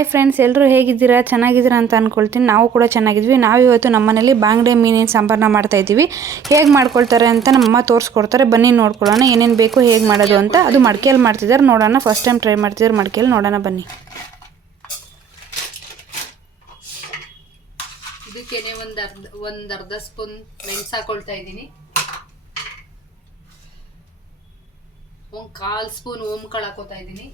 Hi friends, ಎಲ್ಲರೂ ಹೇಗಿದ್ದೀರಾ? ಚೆನ್ನಾಗಿದ್ದೀರಾ ಅಂತ ಅಂದ್ಕೊಳ್ತೀನಿ. ನಾವು ಕೂಡ ಚೆನ್ನಾಗಿದ್ವಿ. ನಾವಿವತ್ತು ನಮ್ಮ ಮನೇಲಿ ಬಾಂಗ್ಡೆ ಮೀನಿನ ಸಾಂಬಾರನ್ನ ಮಾಡ್ತಾಯಿದ್ದೀವಿ. ಹೇಗೆ ಮಾಡ್ಕೊಳ್ತಾರೆ ಅಂತ ನಮ್ಮಮ್ಮ ತೋರಿಸ್ಕೊಡ್ತಾರೆ. ಬನ್ನಿ ನೋಡ್ಕೊಳ್ಳೋಣ ಏನೇನು ಬೇಕು, ಹೇಗೆ ಮಾಡೋದು ಅಂತ. ಅದು ಮಡಿಕೆಯಲ್ಲಿ ಮಾಡ್ತಿದ್ದಾರೆ, ನೋಡೋಣ. ಫಸ್ಟ್ ಟೈಮ್ ಟ್ರೈ ಮಾಡ್ತಿದ್ದಾರೆ ಮಡಿಕೆಯಲ್ಲಿ, ನೋಡೋಣ ಬನ್ನಿ. ಇದಕ್ಕೇನೆ ಒಂದು ಅರ್ಧ ಸ್ಪೂನ್ ಮೆಣಸು ಹಾಕೊಳ್ತಾ ಇದ್ದೀನಿ. ಒಂದು 1/4 ಸ್ಪೂನ್ ಓಂಕಾಳು ಹಾಕೋತಾ ಇದ್ದೀನಿ.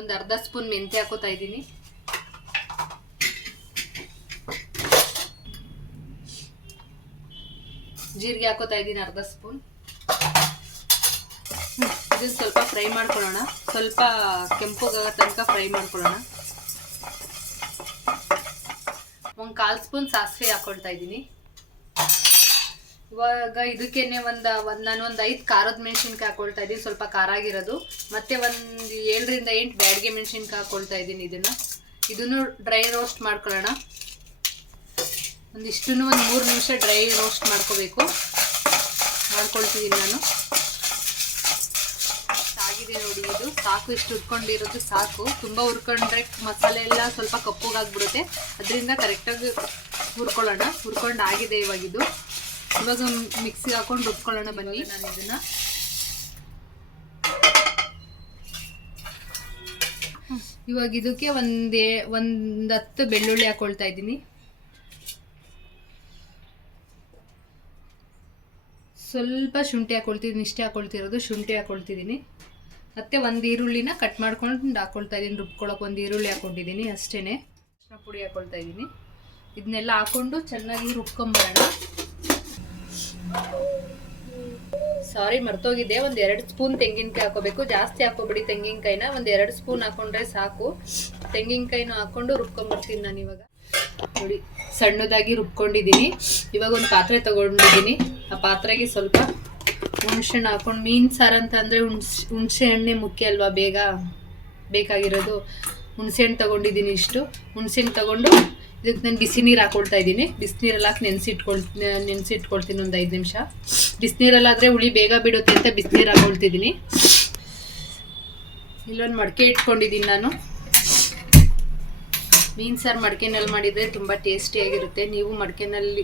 ಒಂದು ಅರ್ಧ ಸ್ಪೂನ್ ಮೆಂತ್ಯ ಹಾಕೋತಾ ಇದ್ದೀನಿ. ಜೀರಿಗೆ ಹಾಕೋತಾ ಇದ್ದೀನಿ ಅರ್ಧ ಸ್ಪೂನ್. ಇದನ್ನ ಸ್ವಲ್ಪ ಫ್ರೈ ಮಾಡ್ಕೊಳ್ಳೋಣ. ಸ್ವಲ್ಪ ಕೆಂಪುಗಾಗೋ ತನಕ ಫ್ರೈ ಮಾಡ್ಕೊಳ್ಳೋಣ. ಒಂದು 1/4 ಸ್ಪೂನ್ ಸಾಸಿವೆ ಹಾಕೊಳ್ತಾ ಇದ್ದೀನಿ. ಇವಾಗ ಇದಕ್ಕೇನೆ ನಾನು ಒಂದು 5 ಖಾರದ ಮೆಣಸಿನ್ಕಾಯಿ ಹಾಕೊಳ್ತಾ ಇದ್ದೀನಿ, ಸ್ವಲ್ಪ ಖಾರ ಆಗಿರೋದು. ಮತ್ತೆ ಒಂದು 7ರಿಂದ 8 ಬ್ಯಾಡಗೆ ಮೆಣಸಿನ್ಕಾಯಿ ಹಾಕೊಳ್ತಾ ಇದ್ದೀನಿ. ಇದನ್ನು ಡ್ರೈ ರೋಸ್ಟ್ ಮಾಡ್ಕೊಳ್ಳೋಣ. ಒಂದಿಷ್ಟನ್ನು ಒಂದು 3 ನಿಮಿಷ ಡ್ರೈ ರೋಸ್ಟ್ ಮಾಡ್ಕೊಳ್ತಿದ್ದೀನಿ ನಾನು. ಆಗಿದೆ ನೋಡಿ, ಇದು ಸಾಕು. ಇಷ್ಟು ಹುರ್ಕೊಂಡಿರೋದು ಸಾಕು. ತುಂಬ ಹುರ್ಕೊಂಡ್ರೆ ಮಸಾಲೆ ಎಲ್ಲ ಸ್ವಲ್ಪ ಕಪ್ಪುಗಾಗ್ಬಿಡುತ್ತೆ. ಅದರಿಂದ ಕರೆಕ್ಟಾಗಿ ಹುರ್ಕೊಂಡು ಆಗಿದೆ ಇವಾಗಿದು. ಇವಾಗ ಮಿಕ್ಸಿಗೆ ಹಾಕೊಂಡು ರುಬ್ಕೊಳ್ಳೋಣ ಬನ್ನಿ. ನಾನು ಇದನ್ನು ಇವಾಗ ಇದಕ್ಕೆ ಒಂದು 10 ಬೆಳ್ಳುಳ್ಳಿ ಹಾಕೊಳ್ತಾ ಇದ್ದೀನಿ. ಸ್ವಲ್ಪ ಶುಂಠಿ ಹಾಕೊಳ್ತಿದ್ದೀನಿ. ಇಷ್ಟೇ ಹಾಕೊಳ್ತಿರೋದು, ಶುಂಠಿ ಹಾಕೊಳ್ತಿದ್ದೀನಿ. ಮತ್ತು ಒಂದು ಈರುಳ್ಳಿನ ಕಟ್ ಮಾಡ್ಕೊಂಡು ಹಾಕೊಳ್ತಾ ಇದ್ದೀನಿ. ರುಬ್ಕೊಳ್ಳೋಕೆ ಒಂದು ಈರುಳ್ಳಿ ಹಾಕೊಂಡಿದ್ದೀನಿ ಅಷ್ಟೇ. ಅರಿಶಿನ ಪುಡಿ ಹಾಕೊಳ್ತಾ ಇದ್ದೀನಿ. ಇದನ್ನೆಲ್ಲ ಹಾಕೊಂಡು ಚೆನ್ನಾಗಿ ರುಬ್ಕೊಂಬರೋಣ. ಸಾರಿ, ಮರ್ತೋಗಿದ್ದೆ. ಒಂದು 2 ಸ್ಪೂನ್ ತೆಂಗಿನಕಾಯಿ ಹಾಕೋಬೇಕು. ಜಾಸ್ತಿ ಹಾಕೋಬಿಡಿ ತೆಂಗಿನಕಾಯಿನ. ಒಂದು 2 ಸ್ಪೂನ್ ಹಾಕೊಂಡ್ರೆ ಸಾಕು. ತೆಂಗಿನಕಾಯಿನ ಹಾಕೊಂಡು ರುಬ್ಕೊಂಬರ್ತೀನಿ ನಾನು. ಇವಾಗ ನೋಡಿ, ಸಣ್ಣದಾಗಿ ರುಬ್ಕೊಂಡಿದ್ದೀನಿ. ಇವಾಗ ಒಂದು ಪಾತ್ರೆ ತಗೊಂಡಿದ್ದೀನಿ. ಆ ಪಾತ್ರೆಗೆ ಸ್ವಲ್ಪ ಹುಣಸೆಹಣ್ಣು ಹಾಕೊಂಡು, ಮೀನು ಸಾರು ಅಂತ ಅಂದರೆ ಹುಣಸೆ ಹಣ್ಣೆ ಮುಖ್ಯ ಅಲ್ವಾ, ಬೇಗ ಬೇಕಾಗಿರೋದು. ಹುಣಸೆಹಣ್ಣು ತಗೊಂಡಿದ್ದೀನಿ. ಇಷ್ಟು ಹುಣಸೆಹಣ್ಣು ತಗೊಂಡು ಇದಕ್ಕೆ ನಾನು ಬಿಸಿ ನೀರು ಹಾಕೊಳ್ತಾ ಇದ್ದೀನಿ. ಬಿಸಿನೀರಲ್ಲಿ ಹಾಕಿ ನೆನೆಸಿಟ್ಕೊಳ್ತೀನಿ ಒಂದು 5 ನಿಮಿಷ. ಬಿಸಿನೀರಲ್ಲಾದರೆ ಹುಳಿ ಬೇಗ ಬಿಡುತ್ತೆ ಅಂತ ಬಿಸಿನೀರು ಹಾಕೊಳ್ತಿದ್ದೀನಿ. ಇಲ್ಲೊಂದು ಮಡಿಕೆ ಇಟ್ಕೊಂಡಿದ್ದೀನಿ ನಾನು. ಮೀನು ಸಾರು ಮಡಿಕೆನಲ್ಲಿ ಮಾಡಿದರೆ ತುಂಬ ಟೇಸ್ಟಿಯಾಗಿರುತ್ತೆ. ನೀವು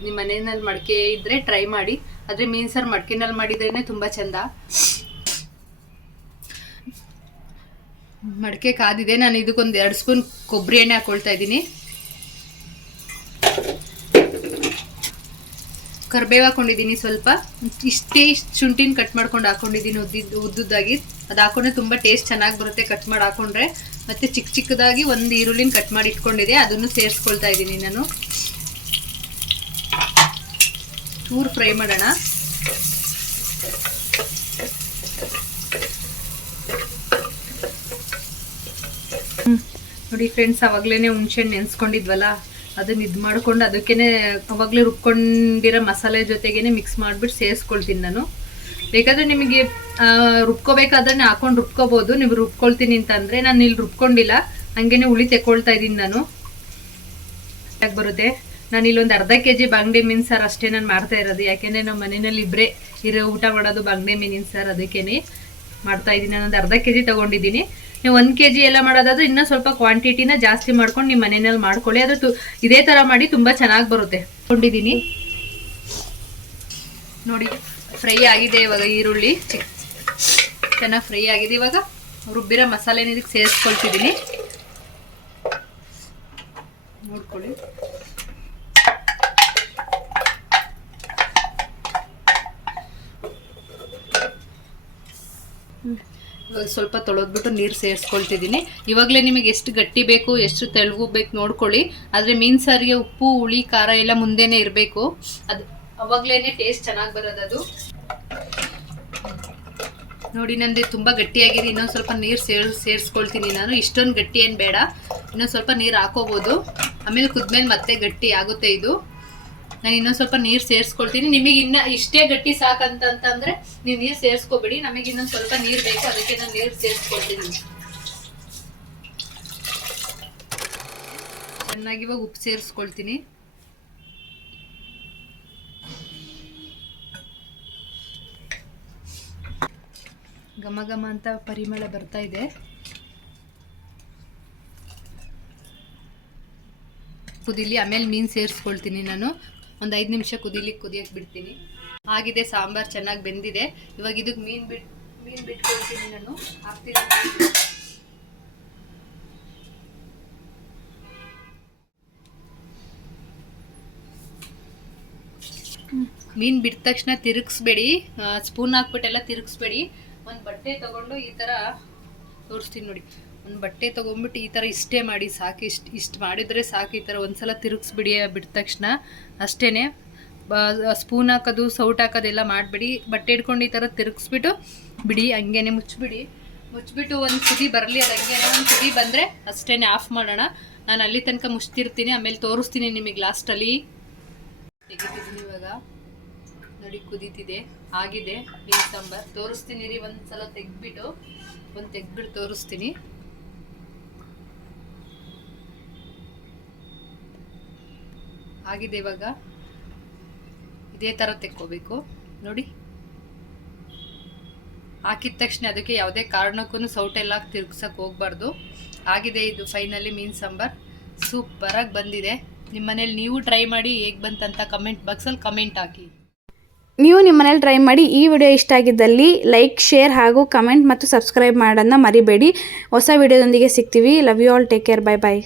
ನಿಮ್ಮ ಮನೆಯಲ್ಲಿ ಮಡಿಕೆ ಇದ್ದರೆ ಟ್ರೈ ಮಾಡಿ. ಆದರೆ ಮೀನು ಸಾರು ಮಡಿಕೆನಲ್ಲಿ ಮಾಡಿದ್ರೇ ತುಂಬ ಚೆಂದ. ಮಡಿಕೆ ಕಾದಿದೆ. ನಾನು ಇದಕ್ಕೊಂದು 2 ಸ್ಪೂನ್ ಕೊಬ್ಬರಿ ಎಣ್ಣೆ ಹಾಕೊಳ್ತಾ ಇದ್ದೀನಿ. ಕರಿಬೇವು ಹಾಕೊಂಡಿದ್ದೀನಿ ಸ್ವಲ್ಪ. ಇಷ್ಟು ಶುಂಠಿನ ಕಟ್ ಮಾಡ್ಕೊಂಡು ಹಾಕೊಂಡಿದ್ದೀನಿ ಉದ್ದುದ್ದಾಗಿ. ಅದು ಹಾಕೊಂಡ್ರೆ ತುಂಬ ಟೇಸ್ಟ್ ಚೆನ್ನಾಗಿ ಬರುತ್ತೆ ಕಟ್ ಮಾಡಿ ಹಾಕೊಂಡ್ರೆ. ಮತ್ತು ಚಿಕ್ಕದಾಗಿ ಒಂದು ಈರುಳ್ಳಿನ ಕಟ್ ಮಾಡಿ ಇಟ್ಕೊಂಡಿದೆ, ಅದನ್ನು ಸೇರಿಸ್ಕೊಳ್ತಾ ಇದ್ದೀನಿ ನಾನು. ಚೂರು ಫ್ರೈ ಮಾಡೋಣ. ನೋಡಿ ಫ್ರೆಂಡ್ಸ್, ಅವಾಗಲೇ ಹುಣಸೆಹಣ್ಣು ನೆನೆಸ್ಕೊಂಡಿದ್ವಲ್ಲ, ಅದನ್ನು ಇದು ಮಾಡ್ಕೊಂಡು ಅದಕ್ಕೇ ಅವಾಗಲೇ ರುಬ್ಕೊಂಡಿರೋ ಮಸಾಲೆ ಜೊತೆಗೇ ಮಿಕ್ಸ್ ಮಾಡಿಬಿಟ್ಟು ಸೇರಿಸ್ಕೊಳ್ತೀನಿ ನಾನು. ಬೇಕಾದರೆ ನಿಮಗೆ ರುಬ್ಕೋಬೇಕಾದ್ರೆ ಹಾಕೊಂಡು ರುಬ್ಕೋಬೋದು. ನೀವು ರುಬ್ಕೊಳ್ತೀನಿ ಅಂತಂದರೆ, ನಾನು ಇಲ್ಲಿ ರುಬ್ಕೊಂಡಿಲ್ಲ, ಹಂಗೇ ಹುಳಿ ತೆಕ್ಕೊಳ್ತಾ ಇದ್ದೀನಿ ನಾನು. ಬರುತ್ತೆ. ನಾನು ಇಲ್ಲೊಂದು ಅರ್ಧ kg ಬಾಂಗ್ಡೆ ಮೀನು ಸಾರು ಅಷ್ಟೇ ನಾನು ಮಾಡ್ತಾ ಇರೋದು. ಯಾಕೆಂದರೆ ನಮ್ಮ ಮನೆಯಲ್ಲಿ ಇಬ್ಬರೇ ಊಟ ಮಾಡೋದು ಬಾಂಗ್ಡೆ ಮೀನಿನ ಸಾರು, ಅದಕ್ಕೇ ಮಾಡ್ತಾ ಇದ್ದೀನಿ. ನಾನೊಂದು ಅರ್ಧ kg ತೊಗೊಂಡಿದ್ದೀನಿ. ನೀವು 1 kg ಎಲ್ಲ ಮಾಡೋದಾದ್ರೆ ಇನ್ನೂ ಸ್ವಲ್ಪ ಕ್ವಾಂಟಿಟಿನ ಜಾಸ್ತಿ ಮಾಡ್ಕೊಂಡು ನಿಮ್ಮ ಮನೆಯಲ್ಲಿ ಮಾಡ್ಕೊಳ್ಳಿ. ಅದು ಇದೇ ಥರ ಮಾಡಿ ತುಂಬ ಚೆನ್ನಾಗಿ ಬರುತ್ತೆ. ಕೊಂಡಿದ್ದೀನಿ ನೋಡಿ, ಫ್ರೈ ಆಗಿದೆ. ಇವಾಗ ಈರುಳ್ಳಿ ಚೆನ್ನಾಗಿ ಫ್ರೈ ಆಗಿದೆ. ಇವಾಗ ರುಬ್ಬಿರೋ ಮಸಾಲೆನ ಇದಕ್ಕೆ ಸೇರಿಸ್ಕೊಳ್ತಿದ್ದೀನಿ. ನೋಡ್ಕೊಳ್ಳಿ. ಇವಾಗ ಸ್ವಲ್ಪ ತೊಳೆದ್ಬಿಟ್ಟು ನೀರು ಸೇರಿಸ್ಕೊಳ್ತಿದ್ದೀನಿ. ಇವಾಗಲೇ ನಿಮಗೆ ಎಷ್ಟು ಗಟ್ಟಿ ಬೇಕು, ಎಷ್ಟು ತೆಳುವು ಬೇಕು ನೋಡ್ಕೊಳ್ಳಿ. ಆದರೆ ಮೀನು ಸಾರಿಗೆ ಉಪ್ಪು, ಹುಳಿ, ಖಾರ ಎಲ್ಲ ಮುಂದೆನೇ ಇರಬೇಕು. ಅದು ಅವಾಗಲೇ ಟೇಸ್ಟ್ ಚೆನ್ನಾಗಿ ಬರೋದು. ನೋಡಿ, ನಂದು ತುಂಬ ಗಟ್ಟಿಯಾಗಿದೆ. ಇನ್ನೊಂದು ಸ್ವಲ್ಪ ನೀರು ಸೇರಿಸ್ಕೊಳ್ತೀನಿ ನಾನು. ಇಷ್ಟೊಂದು ಗಟ್ಟಿ ಏನು ಬೇಡ, ಇನ್ನೊಂದು ಸ್ವಲ್ಪ ನೀರು ಹಾಕೋಬೋದು. ಆಮೇಲೆ ಕುದ್ಮೇಲೆ ಮತ್ತೆ ಗಟ್ಟಿ ಆಗುತ್ತೆ ಇದು. ನಾನು ಇನ್ನೊಂದು ಸ್ವಲ್ಪ ನೀರು ಸೇರಿಸ್ಕೊಳ್ತೀನಿ. ನಿಮಗೆ ಇನ್ನು ಇಷ್ಟೇ ಗಟ್ಟಿ ಸಾಕಂತಂದರೆ ನೀವು ನೀರು ಸೇರಿಸ್ಕೊಬೇಡಿ. ನಮಗೆ ಇನ್ನೊಂದು ಸ್ವಲ್ಪ ನೀರು ಬೇಕು, ಅದಕ್ಕೆ ನಾನು ನೀರು ಸೇರಿಸ್ಕೊಳ್ತೀನಿ. ಚೆನ್ನಾಗಿ ಇವಾಗ ಉಪ್ಪು ಸೇರಿಸ್ಕೊಳ್ತೀನಿ. ಘಮ ಘಮ ಅಂತ ಪರಿಮಳ ಬರ್ತಾ ಇದೆ. ಕುದಿಲಿ, ಆಮೇಲೆ ಮೀನು ಸೇರಿಸ್ಕೊಳ್ತೀನಿ ನಾನು. ಒಂದು 5 ನಿಮಿಷ ಕುದಿಯಕ್ಕೆ ಬಿಡ್ತೀನಿ. ಆಗಿದೆ, ಸಾಂಬಾರು ಚೆನ್ನಾಗಿ ಬೆಂದಿದೆ. ಇವಾಗ ಇದಕ್ಕೆ ಮೀನು ಬಿಟ್ಕೊಳ್ತೀನಿ ನಾನು. ಹಾಕ್ತೀನಿ. ಮೀನು ಬಿಟ್ಟ ತಕ್ಷಣ ತಿರುಗಿಸ್ಬೇಡಿ, ಸ್ಪೂನ್ ಹಾಕ್ಬಿಟ್ಟೆಲ್ಲ ತಿರುಗಿಸ್ಬೇಡಿ. ಒಂದು ಬಟ್ಟೆ ತಗೊಂಡು ಈ ಥರ ತೋರಿಸ್ತೀನಿ ನೋಡಿ. ಒಂದು ಬಟ್ಟೆ ತೊಗೊಂಡ್ಬಿಟ್ಟು ಈ ಥರ ಇಷ್ಟೇ ಮಾಡಿ ಸಾಕು. ಇಷ್ಟು ಮಾಡಿದರೆ ಸಾಕು. ಈ ಥರ ಒಂದ್ಸಲ ತಿರುಗಿಸ್ಬಿಡಿ ಬಿಟ್ಟ ತಕ್ಷಣ ಅಷ್ಟೇ. ಸ್ಪೂನ್ ಹಾಕೋದು, ಸೌಟ್ ಹಾಕೋದೆಲ್ಲ ಮಾಡಬೇಡಿ. ಬಟ್ಟೆ ಹಿಡ್ಕೊಂಡು ಈ ಥರ ತಿರುಗಿಸ್ಬಿಟ್ಟು ಬಿಡಿ, ಹಂಗೇನೆ ಮುಚ್ಚಿಬಿಟ್ಟು ಒಂದು ಕುದಿ ಬರಲಿ. ಅದು ಹಂಗೇನೆ ಒಂದು ಕುದಿ ಬಂದರೆ ಅಷ್ಟೇ, ಆಫ್ ಮಾಡೋಣ. ನಾನು ಅಲ್ಲಿ ತನಕ ಮುಚ್ಚಿರ್ತೀನಿ, ಆಮೇಲೆ ತೋರಿಸ್ತೀನಿ ನಿಮಗೆ ಲಾಸ್ಟಲ್ಲಿ. ತೆಗಿತಿದ್ದೀನಿ ಇವಾಗ ನೋಡಿ, ಕುದೀತಿದೆ, ಆಗಿದೆ ಮೀನು ಸಾಂಬಾರು. ತೋರಿಸ್ತೀನಿ ರೀ, ಒಂದ್ಸಲ ತೆಗ್ಬಿಟ್ಟು ತೋರಿಸ್ತೀನಿ. ಆಗಿದೆ. ಇವಾಗ ಇದೇ ಥರ ತೆಕ್ಕೋಬೇಕು ನೋಡಿ. ಹಾಕಿದ ತಕ್ಷಣ ಅದಕ್ಕೆ ಯಾವುದೇ ಕಾರಣಕ್ಕೂ ಸೌಟೆಲ್ಲ ತಿರ್ಗ್ಸಕ್ಕೆ ಹೋಗ್ಬಾರ್ದು. ಆಗಿದೆ, ಇದು ಫೈನಲಿ ಮೀನು ಸಾಂಬಾರು ಸೂಪರಾಗಿ ಬಂದಿದೆ. ನಿಮ್ಮ ಮನೇಲಿ ನೀವು ಟ್ರೈ ಮಾಡಿ, ಹೇಗೆ ಬಂತಂತ ಕಮೆಂಟ್ ಬಾಕ್ಸಲ್ಲಿ ಕಮೆಂಟ್ ಹಾಕಿ. ನೀವು ನಿಮ್ಮ ಮನೇಲಿ ಟ್ರೈ ಮಾಡಿ. ಈ ವಿಡಿಯೋ ಇಷ್ಟ ಆಗಿದ್ದಲ್ಲಿ ಲೈಕ್, ಶೇರ್ ಹಾಗೂ ಕಮೆಂಟ್ ಮತ್ತು ಸಬ್ಸ್ಕ್ರೈಬ್ ಮಾಡೋದನ್ನ ಮರಿಬೇಡಿ. ಹೊಸ ವಿಡಿಯೋದೊಂದಿಗೆ ಸಿಗ್ತೀವಿ. Love you all. Take care. Bye bye.